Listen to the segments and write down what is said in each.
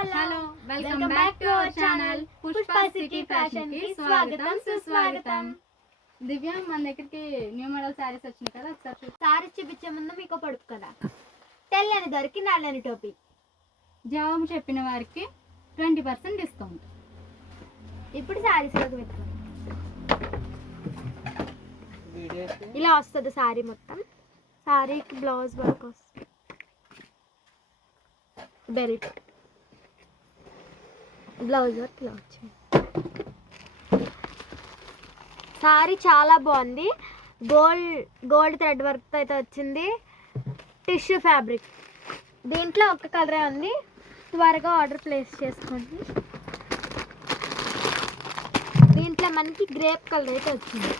Hello welcome back to our channel Pushpa city fashion కి స్వాగతం సుస్వాగతం. దివ్య మన దగ్గరికి న్యూ మోడల్ సారీస్ వచ్చినాయి కదా, ఒకసారి సారీస్ చూపించే ముందు మీకు పడుపు కదా, తెల్లని దొరికి నల్లని టోపీ. జవాబు చెప్పిన వారికి 20% డిస్కౌంట్. ఇప్పుడు సారీస్లోకి వెళ్తాం. ఇలా వస్తుంది సారీ మొత్తం. సారీకి బ్లౌజ్ వర్క్ వస్తుంది, బెల్ట్, బ్లౌజ్ వర్క్ ఇలా వచ్చింది. సారీ చాలా బాగుంది. గోల్డ్ థ్రెడ్ వర్క్ అయితే వచ్చింది. Tissue fabric. దీంట్లో ఒక కలరే ఉంది. త్వరగా ఆర్డర్ ప్లేస్ చేసుకోండి. దీంట్లో మనకి గ్రేప్ కలర్ అయితే వచ్చింది.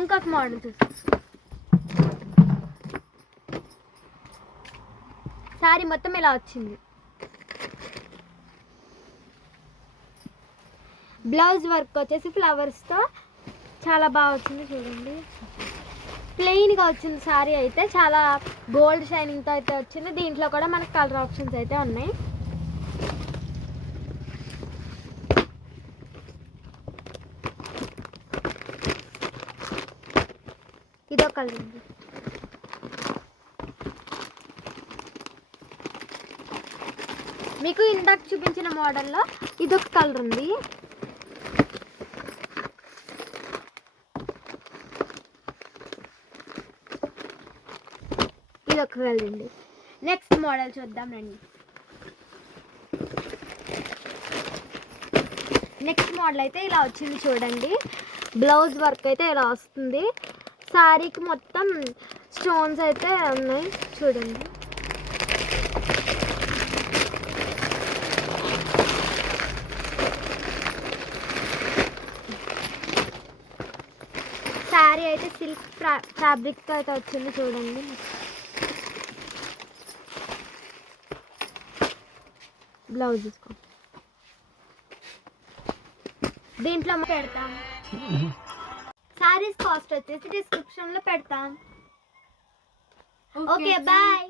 ఇంకొక మోడల్ చూసి సారీ మొత్తం ఇలా వచ్చింది. బ్లౌజ్ వర్క్ వచ్చేసి ఫ్లవర్స్తో చాలా బాగా వచ్చింది. చూడండి, ప్లెయిన్గా వచ్చింది. సారీ అయితే చాలా గోల్డ్ షైనింగ్తో అయితే వచ్చింది. దీంట్లో కూడా మనకు కలర్ ఆప్షన్స్ అయితే ఉన్నాయి. ఇదో కలర్ ఉంది. మీకు ఇందాక చూపించిన మోడల్లో ఇదొక కలర్ ఉంది. ఇదొక కలర్ ఉంది. నెక్స్ట్ మోడల్ చూద్దాం రండి. నెక్స్ట్ మోడల్ అయితే ఇలా వచ్చింది. చూడండి, బ్లౌజ్ వర్క్ అయితే ఇలా వస్తుంది. శారీకి మొత్తం స్టోన్స్ అయితే ఉన్నాయి. చూడండి, శారీ అయితే సిల్క్ ఫ్యాబ్రిక్తో అయితే వచ్చింది. చూడండి, బ్లౌజ్ తీసుకో. దీంట్లో పెడతాం. సారీస్ కాస్ట్ వచ్చేసి డిస్క్రిప్షన్లో పెడతాం. Okay, bye.